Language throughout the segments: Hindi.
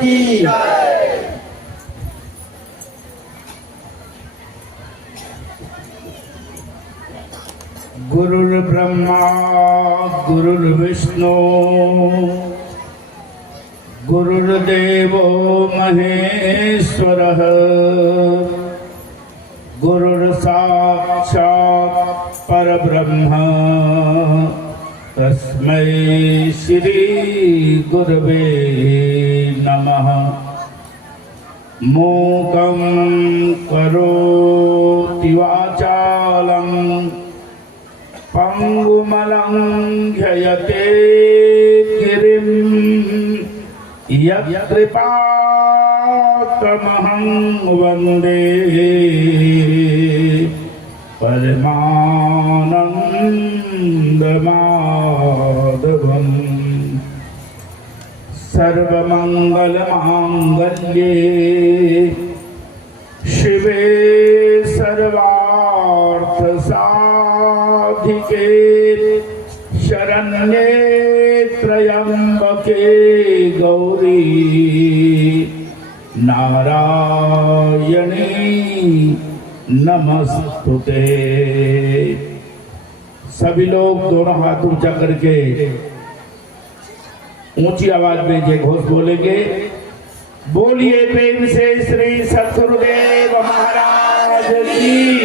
की गुरुर्ब्रह्मा गुरुर्विष्णु गुरुर्देवो महेश्वरः गुरुर्साक्षात् परब्रह्म तस्मै श्री गुरवे नमः। मूकं करोति वाचालं पंगुमलंघयते गिरिं यत्कृपातमहं वन्दे परमानन्दमाधवम्। सर्वमंगलमांगल्ये शिवे सर्वार्थसाधिके शरण्ये त्र्यंबके गौरी नारायणी नमस्तुते। सभी लोग दोनों हाथ ऊंचा करके ऊंची आवाज में जय घोष बोलेंगे। बोलिए प्रेम से श्री सतगुरुदेव महाराज की,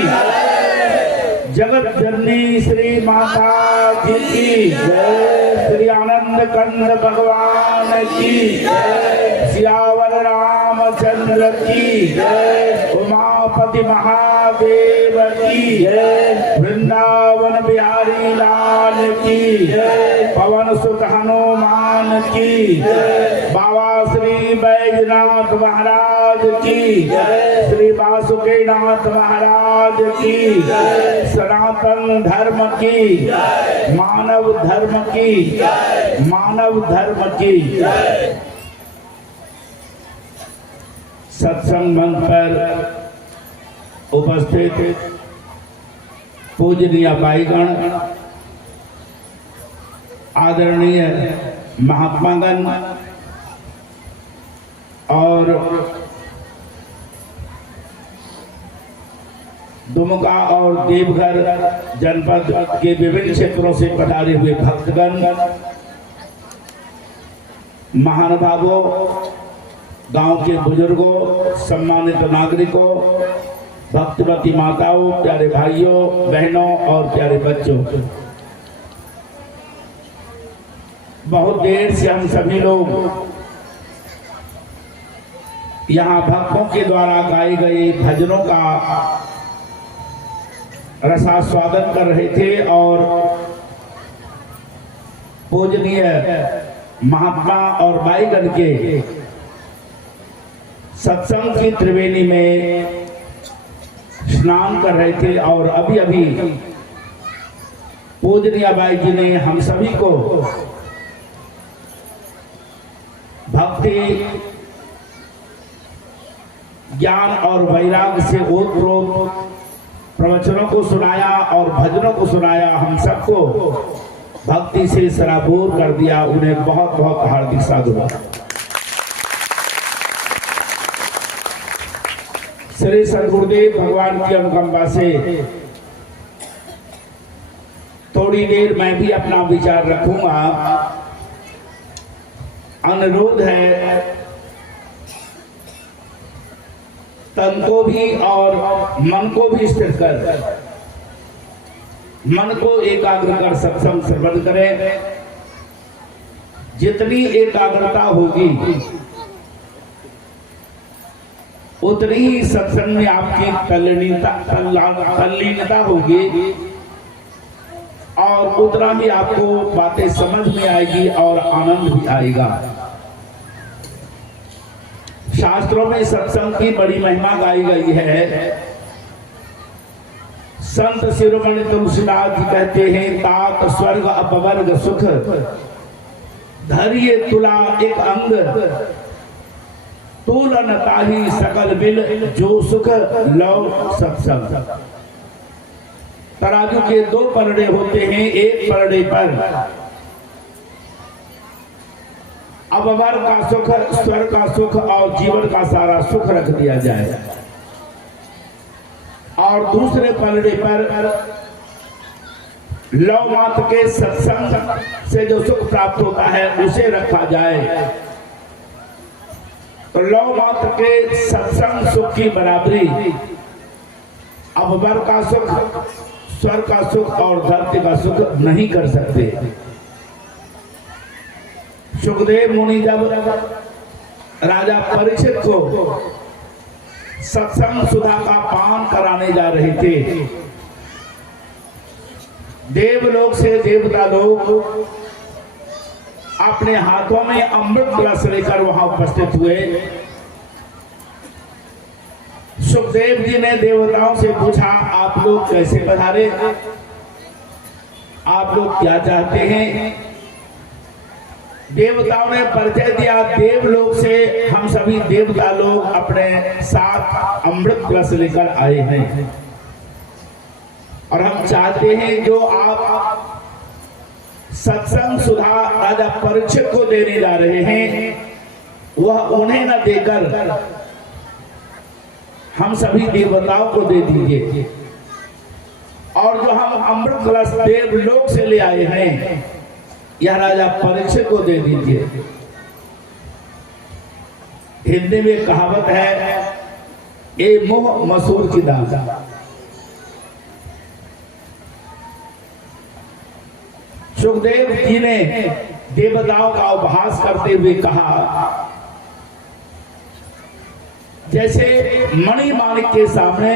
जगत जननी श्री माता जी की जय, श्री आनंद कंद भगवान की जय, सियावर रामचंद्र की जय, उमापति महादेव की जय, वृंदावन बिहारी लाल की जय, पवन सुत हनुमान की जय, बाबा श्री बैजनाथ महाराज की जय, श्री वासुकीनाथ महाराज की जय, सनातन धर्म की जय, मानव धर्म की जय, मानव धर्म की जय। सत्संग मंच पर उपस्थित पूजनीय भाईगण, आदरणीय महात्मागण और दुमका और देवघर जनपद के विभिन्न क्षेत्रों से पधारे हुए भक्तगण, महानुभावों, गांव के बुजुर्गों, सम्मानित नागरिकों, भक्तिवती माताओं, प्यारे भाइयों बहनों और प्यारे बच्चों, बहुत देर से हम सभी लोग यहाँ भक्तों के द्वारा गाए गए भजनों का रसास्वादन कर रहे थे और पूजनीय महात्मा और भाईगण के सत्संग की त्रिवेणी में स्नान कर रहे थे। और अभी अभी पूजनीय बाई जी ने हम सभी को भक्ति, ज्ञान और वैराग्य से ओतप्रोत प्रवचनों को सुनाया और भजनों को सुनाया, हम सबको भक्ति से सराबोर कर दिया। उन्हें बहुत बहुत हार्दिक साधुवाद। श्री सद्गुरुदेव भगवान की अनुकंपा से थोड़ी देर मैं भी अपना विचार रखूंगा। अनुरोध है तन को भी और मन को भी स्थिर कर, मन को एकाग्र कर सत्संग श्रवण करें। जितनी एकाग्रता होगी उतनी ही सत्संग में आपकी तल्लीनता होगी और उतना ही आपको बातें समझ में आएगी और आनंद भी आएगा। शास्त्रों में सत्संग की बड़ी महिमा गाई गई है। संत शिरोमणि तुलसीदास जी कहते हैं, तात स्वर्ग अपवर्ग सुख धैर्य तुला एक अंग, तुलन ताही सकल बिल जो सुख लौ सत्संग। तराजू के दो पलड़े होते हैं, एक पलड़े पर अब अमर का सुख, स्वर्ग का सुख और जीवन का सारा सुख रख दिया जाए और दूसरे पलड़े पर लव मात्र के सत्संग से जो सुख प्राप्त होता है उसे रखा जाए। तो लव मात्र के सत्संग सुख की बराबरी अब वर का सुख, स्वर्ग का सुख और धरती का सुख नहीं कर सकते। सुखदेव मुनि जब राजा परीक्षित को सत्संग सुधा का पान कराने जा रहे थे, देवलोक से देवता लोग अपने हाथों में अमृत कलश लेकर वहां उपस्थित हुए। सुखदेव जी ने देवताओं से पूछा, आप लोग कैसे पधारे, आप लोग क्या चाहते हैं? देवताओं ने परिचय दिया, देवलोक से हम सभी देवता लोग अपने साथ अमृत कलश लेकर आए हैं और हम चाहते हैं जो आप सत्संग सुधा राजा परीक्षित को देने जा रहे हैं वह उन्हें न देकर हम सभी देवताओं को दे दीजिए और जो हम अमृत कलश देवलोक से ले आए हैं यह राजा परीक्षित को दे दीजिए। हिंदी में कहावत है, ए मुंह मसूर की दाल। सुखदेव जी ने देवताओं का उपहास करते हुए कहा, जैसे मणि माणिक के सामने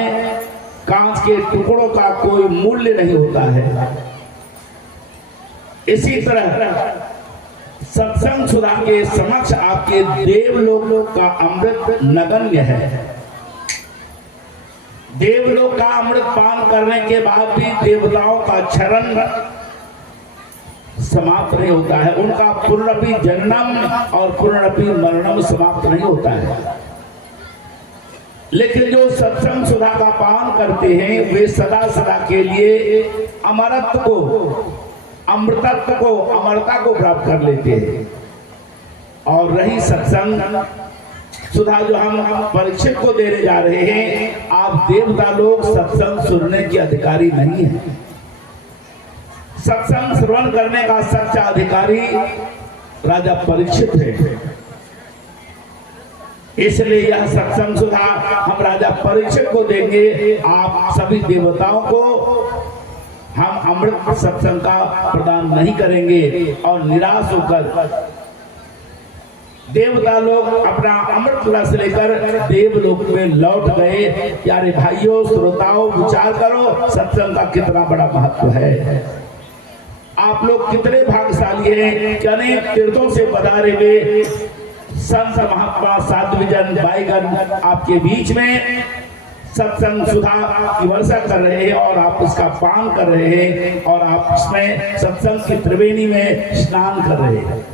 कांच के टुकड़ों का कोई मूल्य नहीं होता है, इसी तरह सत्संग सुधा के समक्ष आपके देवलोक का अमृत नगण्य है। देवलोक का अमृत पान करने के बाद भी देवताओं का चरण समाप्त नहीं होता है, उनका पुनरपि जन्म और पुनरपि मरणम समाप्त नहीं होता है। लेकिन जो सत्संग सुधा का पान करते हैं वे सदा सदा के लिए अमरत्व को, अमृतत्व को, अमरता को प्राप्त कर लेते हैं। और रही सत्संग सुधा जो हम परीक्षित को देने जा रहे हैं, आप देवता लोग सत्संग सुनने के अधिकारी नहीं है। सत्संग श्रवण करने का सच्चा अधिकारी राजा परीक्षित है। इसलिए यह सत्संग सुधा हम राजा परीक्षित को देंगे, आप सभी देवताओं को हम अमृत सत्संग का प्रदान नहीं करेंगे। और निराश होकर देवता लोग अपना अमृत कलश लेकर देवलोक में लौट गए। प्यारे भाइयों, श्रोताओं, विचार करो सत्संग का कितना बड़ा महत्व है। आप लोग कितने भाग्यशाली हैं कि अनेक तीर्थों से पधारे हुए संत महात्मा साधु जन भाईगण आपके बीच में सत्संग सुधा की वर्षा कर रहे हैं और आप उसका पान कर रहे हैं और आप उसमें सत्संग की त्रिवेणी में स्नान कर रहे हैं।